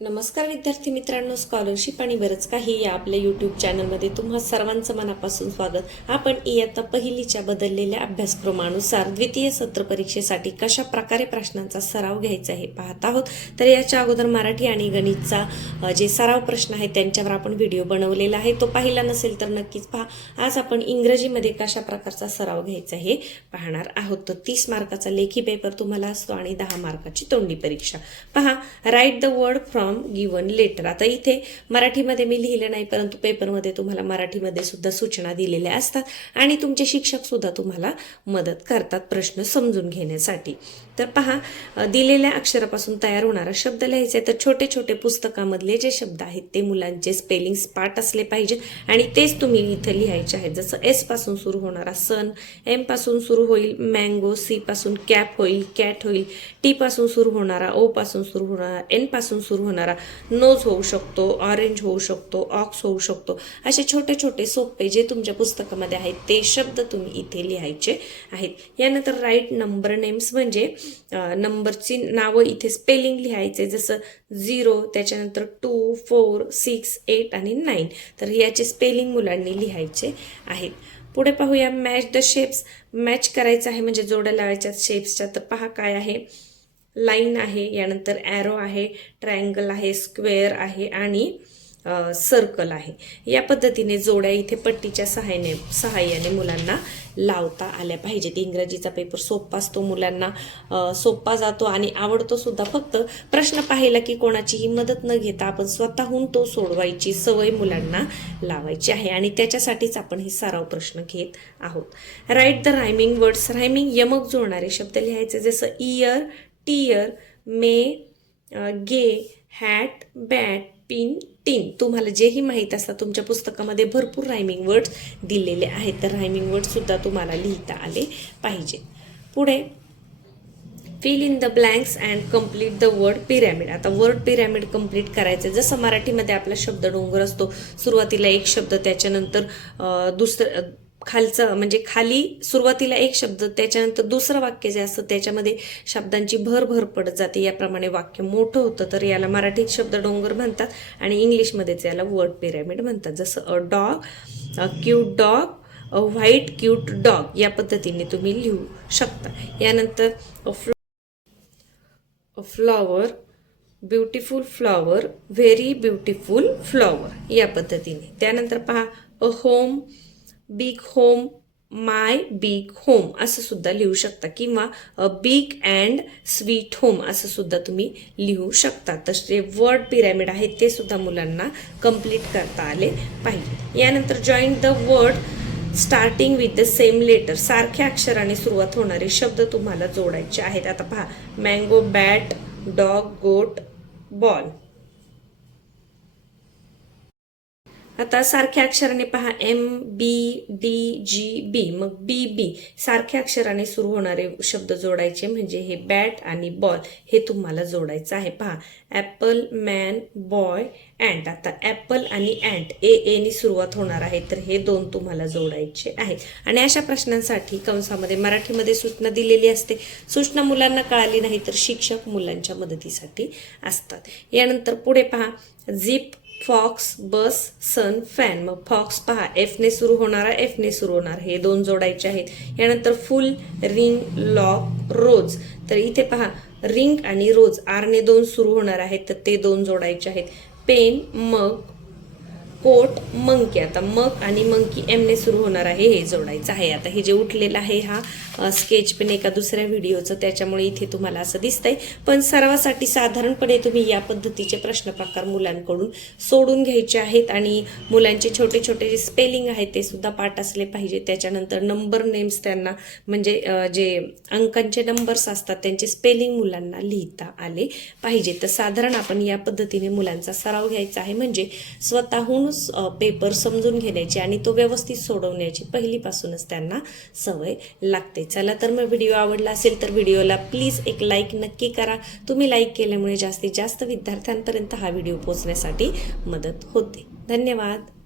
नमस्कार विद्यार्थी मित्रांनो, स्कॉलरशिप आणि बरंच काही या आपल्या यूट्यूब चॅनलमध्ये तुम्हा सर्वांचं मनापासून स्वागत। आपण इयत्ता पहिलीच्या बदललेल्या अभ्यासक्रमानुसार द्वितीय सत्र परीक्षेसाठी कशा प्रकारे प्रश्नांचा सराव घ्यायचा हे पाहत आहोत। तर याच्या अगोदर मराठी आणि गणितचा जे सराव प्रश्न आहेत त्यांच्यावर आपण व्हिडिओ बनवलेला आहे, तो पाहिला नसेल तर नक्कीच पहा। आज आपण इंग्रजीमध्ये कशा प्रकारचा सराव घ्यायचा हे पाहणार आहोत। तर 30 मार्काचा लेखी पेपर तुम्हाला असतो आणि 10 मार्काची तोंडी परीक्षा। पहा, write the word from given letter. आता इथे मराठीमध्ये मी लिहिलं नाही, परंतु पेपरमध्ये तुम्हाला मराठीमध्ये सुद्धा सूचना दिलेल्या असतात आणि तुमचे शिक्षक सुद्धा तुम्हाला मदत करतात प्रश्न समजून घेण्यासाठी। तर पहा, दिलेल्या अक्षरापासून तयार होणारा शब्द लिहायचा आहे। तर छोटे छोटे पुस्तकामधले जे शब्द आहेत ते मुलांचे स्पेलिंग्स पाठ असले पाहिजेत आणि तेच तुम्ही इथे लिहायचे आहेत। जसं एस पासून सुरू होणारा सन, एम पासून सुरू होईल मँगो, सी पासून कॅप होईल कॅट होईल, टी पासून सुरू होणारा, ओ पासून सुरू होणारा, एन पासून सुरू होणारा नोज होऊ शकतो, ऑरेंज होऊ शकतो, ऑक्स होऊ शकतो। असे छोटे छोटे सोपे जे तुमच्या पुस्तकामध्ये आहेत ते शब्द तुम्ही इथे लिहायचे आहेत। यानंतर राईट नंबर नेम्स म्हणजे नंबरची नावं इथे स्पेलिंग लिहायचे, जसं 0, त्याच्यानंतर 2, 4, 6, 8 आणि 9। तर याचे स्पेलिंग मुलांनी लिहायचे आहेत। पुढे पाहूया, मॅच द शेप्स। मॅच करायचं आहे म्हणजे जोड्या लावायच्या शेप्सच्या। तर पहा काय आहे, लाईन आहे, यानंतर ॲरो आहे, ट्रायंगल आहे, स्क्वेअर आहे आणि सर्कल आहे। या पद्धतीने जोड्या इथे पट्टीच्या सहाय्याने मुलांना लावता आल्या पाहिजेत। इंग्रजीचा पेपर सोपा असतो, मुलांना सोपा जातो आणि आवडतो सुद्धा। फक्त प्रश्न पाहिला की कोणाचीही मदत न घेता आपण स्वतःहून तो सोडवायची सवय मुलांना लावायची आहे आणि त्याच्यासाठीच आपण हे सराव प्रश्न घेत आहोत। Write the rhyming words. Rhyming यमक जोडणारे शब्द लिहायचे, जसं इयर, टियर, मे, गे, हॅट, बॅट, पिन, टीन। तुम्हाला जेही माहीत असतात तुमच्या पुस्तकामध्ये भरपूर रायमिंग वर्ड्स दिलेले आहेत, तर रायमिंग वर्ड सुद्धा तुम्हाला लिहिता आले पाहिजे। पुढे fill in the blanks and complete the word pyramid. आता वर्ड पिरॅमिड कम्प्लीट करायचं, जसं मराठीमध्ये आपला शब्द डोंगर असतो, सुरुवातीला एक शब्द, त्याच्यानंतर दुसरं खालचं म्हणजे खाली सुरुवातीला एक शब्द, त्याच्यानंतर दुसरं वाक्य जे असतं त्याच्यामध्ये शब्दांची भर पडत जाते, याप्रमाणे वाक्य मोठं होतं। तर याला मराठीत शब्द डोंगर म्हणतात आणि इंग्लिशमध्येच याला वर्ड पिरॅमिड म्हणतात। जसं a dog, a cute dog, a white cute dog, या पद्धतीने तुम्ही लिहू शकता। यानंतर a flower, beautiful flower, very beautiful flower, या पद्धतीने। त्यानंतर पहा, a home, big home, my big home असं सुद्धा लिहू शकता, किंवा a big and sweet home असं सुद्धा तुम्ही लिहू शकता। तसे वर्ड पिरॅमिड आहेत ते सुद्धा मुलांना कंप्लीट करता आले पाहिजे। यानंतर join the word starting with the same letter. सारख्या अक्षराने सुरुवात होणारे शब्द तुम्हाला जोडायचे आहेत। आता पहा, मँगो, बॅट, डॉग, गोट, बॉल। आता सारख्या अक्षराने पहा, एम, बी, डी, जी, बी, मग बी, बी सारख्या अक्षराने सुरू होणारे शब्द जोडायचे, म्हणजे हे बॅट आणि बॉल हे तुम्हाला जोडायचं आहे। पहा, ॲपल, मॅन, बॉय, अँट। आता ॲपल आणि अँट ए नी सुरुवात होणार आहे, तर हे दोन तुम्हाला जोडायचे आहेत। आणि अशा प्रश्नांसाठी कंसामध्ये मराठीमध्ये सूचना दिलेली असते। सूचना मुलांना कळाली नाही तर शिक्षक मुलांच्या मदतीसाठी असतात। यानंतर पुढे पहा, झिप, फॉक्स, बस, सन, फॅन। मग फॉक्स पहा, एफ ने सुरू होणारा, एफ ने सुरू होणार, हे दोन जोडायचे आहेत। यानंतर फुल, रिंग, लॉक, रोज। तर इथे पहा, रिंग आणि रोज आर ने दोन सुरू होणार आहेत, तर ते दोन जोडायचे आहेत। पेन, मग, कोट, मंकी। आता मग आणि मंकी एम ने सुरू होणार आहे, हे जोडायचं आहे। आता हे जे उठलेलं आहे हा स्केच पेन एका दुसऱ्या व्हिडिओचं, त्याच्यामुळे इथे तुम्हाला असं दिसतंय, पण सर्वासाठी साधारणपणे तुम्ही या पद्धतीचे प्रश्न प्रकार मुलांकडून सोडून घ्यायचे आहेत आणि मुलांचे छोटे छोटे जे स्पेलिंग आहेत ते सुद्धा पाठ असले पाहिजे। त्याच्यानंतर नंबर नेम्स, त्यांना म्हणजे जे अंकांचे नंबर्स असतात त्यांचे स्पेलिंग मुलांना लिहिता आले पाहिजे। तर साधारण आपण या पद्धतीने मुलांचा सराव घ्यायचा आहे, म्हणजे स्वतःहून पेपर समजून घेण्याची आणि तो व्यवस्थित सोडवण्याची पहिलीपासूनच त्यांना सवय लागते। चला तर मग व्हिडिओ आवडला असेल तर व्हिडिओला प्लीज एक लाईक नक्की करा। तुम्ही लाईक केल्यामुळे जास्तीत जास्त विद्यार्थ्यांपर्यंत हा व्हिडिओ पोहोचण्यासाठी मदत होते। धन्यवाद।